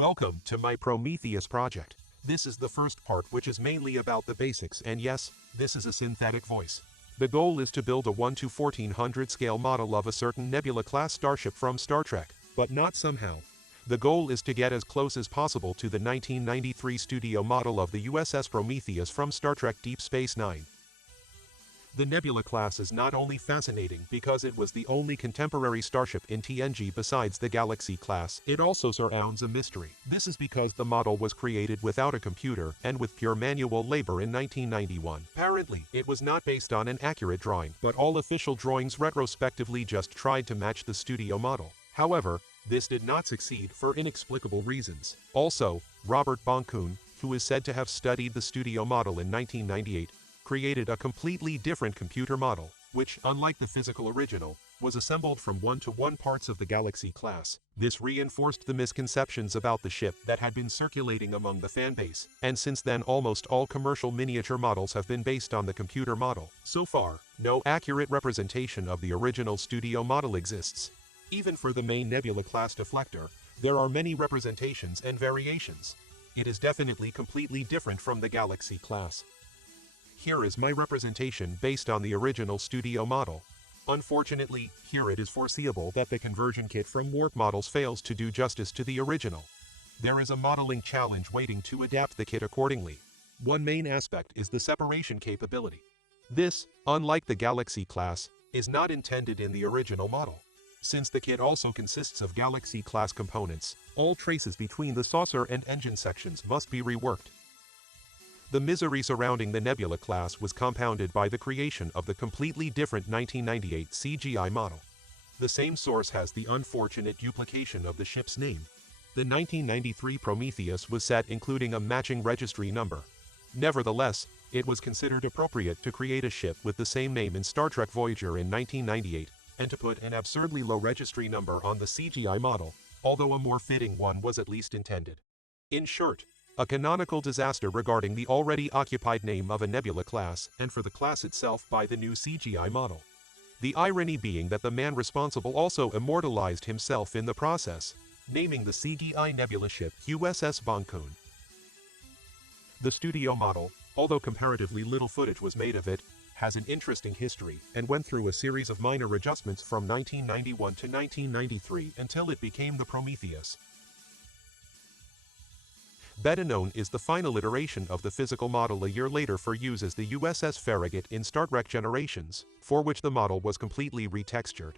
Welcome to my Prometheus project. This is the first part, which is mainly about the basics, and yes, this is a synthetic voice. The goal is to build a 1:1400 scale model of a certain Nebula Class starship from Star Trek, but not somehow. The goal is to get as close as possible to the 1993 studio model of the USS Prometheus from Star Trek Deep Space Nine. The Nebula Class is not only fascinating because it was the only contemporary starship in TNG besides the Galaxy class, it also surrounds a mystery. This is because the model was created without a computer and with pure manual labor in 1991. Apparently, it was not based on an accurate drawing, but all official drawings retrospectively just tried to match the studio model. However, this did not succeed for inexplicable reasons. Also, Robert Boncoon, who is said to have studied the studio model in 1998, created a completely different computer model, which, unlike the physical original, was assembled from one-to-one parts of the Galaxy class. This reinforced the misconceptions about the ship that had been circulating among the fanbase, and since then almost all commercial miniature models have been based on the computer model. So far, no accurate representation of the original studio model exists. Even for the main Nebula class deflector, there are many representations and variations. It is definitely completely different from the Galaxy class. Here is my representation based on the original studio model. Unfortunately, here it is foreseeable that the conversion kit from warp models fails to do justice to the original. There is a modeling challenge waiting to adapt the kit accordingly. One main aspect is the separation capability. This, unlike the Galaxy class, is not intended in the original model. Since the kit also consists of Galaxy class components, all traces between the saucer and engine sections must be reworked. The misery surrounding the Nebula class was compounded by the creation of the completely different 1998 CGI model. The same source has the unfortunate duplication of the ship's name. The 1993 Prometheus was set including a matching registry number. Nevertheless, it was considered appropriate to create a ship with the same name in Star Trek Voyager in 1998, and to put an absurdly low registry number on the CGI model, although a more fitting one was at least intended. In short, a canonical disaster regarding the already occupied name of a Nebula class, and for the class itself by the new CGI model. The irony being that the man responsible also immortalized himself in the process, naming the CGI Nebula ship USS Boncoon. The studio model, although comparatively little footage was made of it, has an interesting history and went through a series of minor adjustments from 1991 to 1993 until it became the Prometheus. Better known is the final iteration of the physical model a year later for use as the USS Farragut in Star Trek Generations, for which the model was completely retextured.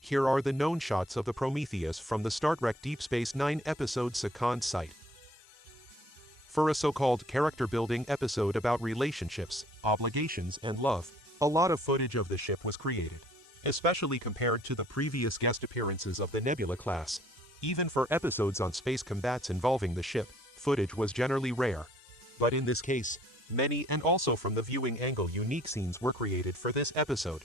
Here are the known shots of the Prometheus from the Star Trek Deep Space Nine episode Second Sight. For a so-called character-building episode about relationships, obligations, and love, a lot of footage of the ship was created, especially compared to the previous guest appearances of the Nebula class. Even for episodes on space combats involving the ship, footage was generally rare. But in this case, many and also from the viewing angle unique scenes were created for this episode.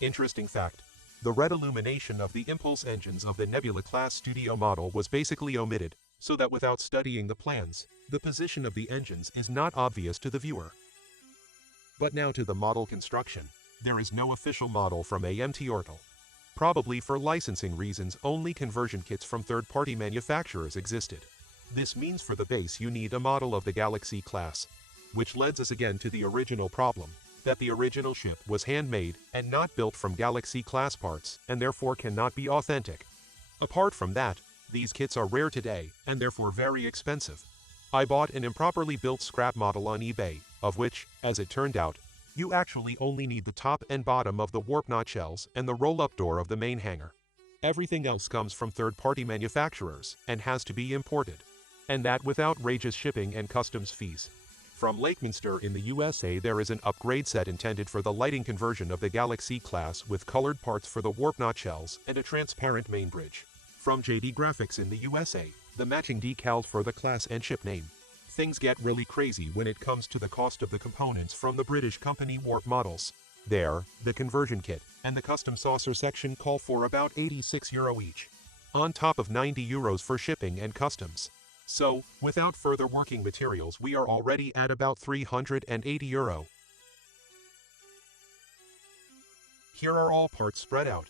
Interesting fact, the red illumination of the impulse engines of the Nebula class studio model was basically omitted, so that without studying the plans, the position of the engines is not obvious to the viewer. But now to the model construction. There is no official model from AMT Ertl. Probably for licensing reasons, only conversion kits from third-party manufacturers existed. This means for the base you need a model of the Galaxy class. Which leads us again to the original problem, that the original ship was handmade and not built from Galaxy class parts, and therefore cannot be authentic. Apart from that, these kits are rare today, and therefore very expensive. I bought an improperly built scrap model on eBay, of which, as it turned out, you actually only need the top and bottom of the warp nutshell and the roll-up door of the main hangar. Everything else comes from third-party manufacturers and has to be imported. And that with outrageous shipping and customs fees. From Lakemonster in the USA there is an upgrade set intended for the lighting conversion of the Galaxy class with colored parts for the warp nutshells and a transparent main bridge. From JD Graphics in the USA, the matching decals for the class and ship name. Things get really crazy when it comes to the cost of the components from the British company warp models. There, the conversion kit and the custom saucer section call for about €86 each, on top of €90 for shipping and customs. So, without further working materials we are already at about €380. Here are all parts spread out.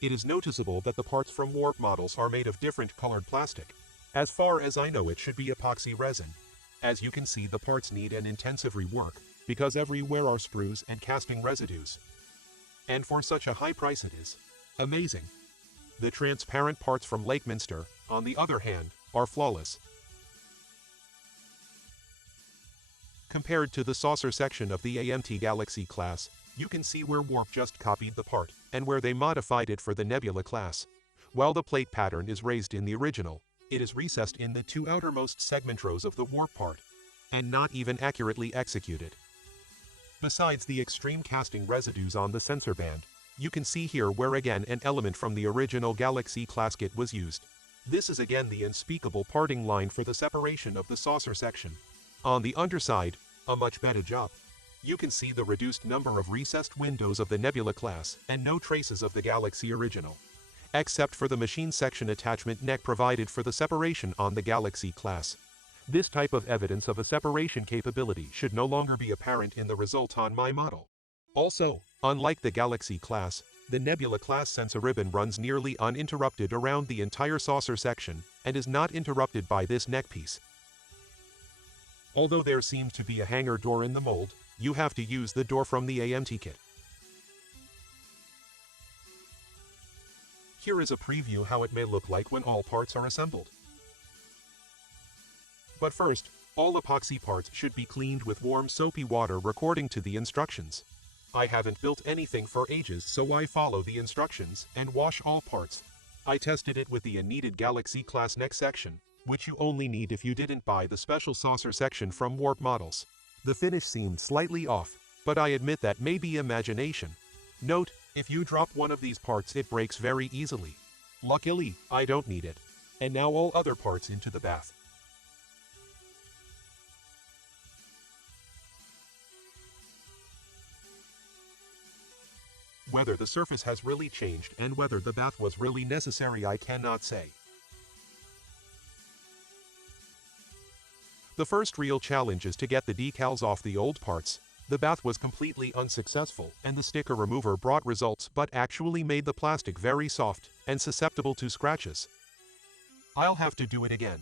It is noticeable that the parts from warp models are made of different colored plastic. As far as I know, it should be epoxy resin. As you can see, the parts need an intensive rework, because everywhere are sprues and casting residues. And for such a high price it is amazing. The transparent parts from Lakemonster, on the other hand, are flawless. Compared to the saucer section of the AMT Galaxy class, you can see where Warp just copied the part, and where they modified it for the Nebula class. While the plate pattern is raised in the original, it is recessed in the two outermost segment rows of the Warp part, and not even accurately executed. Besides the extreme casting residues on the sensor band, you can see here where again an element from the original Galaxy class kit was used. This is again the unspeakable parting line for the separation of the saucer section. On the underside, a much better job. You can see the reduced number of recessed windows of the Nebula class and no traces of the Galaxy original, except for the machine section attachment neck provided for the separation on the Galaxy class. This type of evidence of a separation capability should no longer be apparent in the result on my model. Also, unlike the Galaxy class, the Nebula class sensor ribbon runs nearly uninterrupted around the entire saucer section and is not interrupted by this neck piece. Although there seems to be a hangar door in the mold, you have to use the door from the AMT kit. Here is a preview how it may look like when all parts are assembled. But first, all epoxy parts should be cleaned with warm soapy water according to the instructions. I haven't built anything for ages, so I follow the instructions and wash all parts. I tested it with the unneeded Galaxy class neck section, which you only need if you didn't buy the special saucer section from Warp models. The finish seemed slightly off, but I admit that may be imagination. Note, if you drop one of these parts it breaks very easily. Luckily, I don't need it. And now all other parts into the bath. Whether the surface has really changed and whether the bath was really necessary I cannot say. The first real challenge is to get the decals off the old parts. The bath was completely unsuccessful, and the sticker remover brought results but actually made the plastic very soft and susceptible to scratches. I'll have to do it again.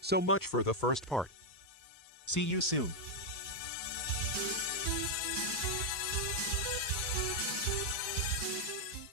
So much for the first part. See you soon.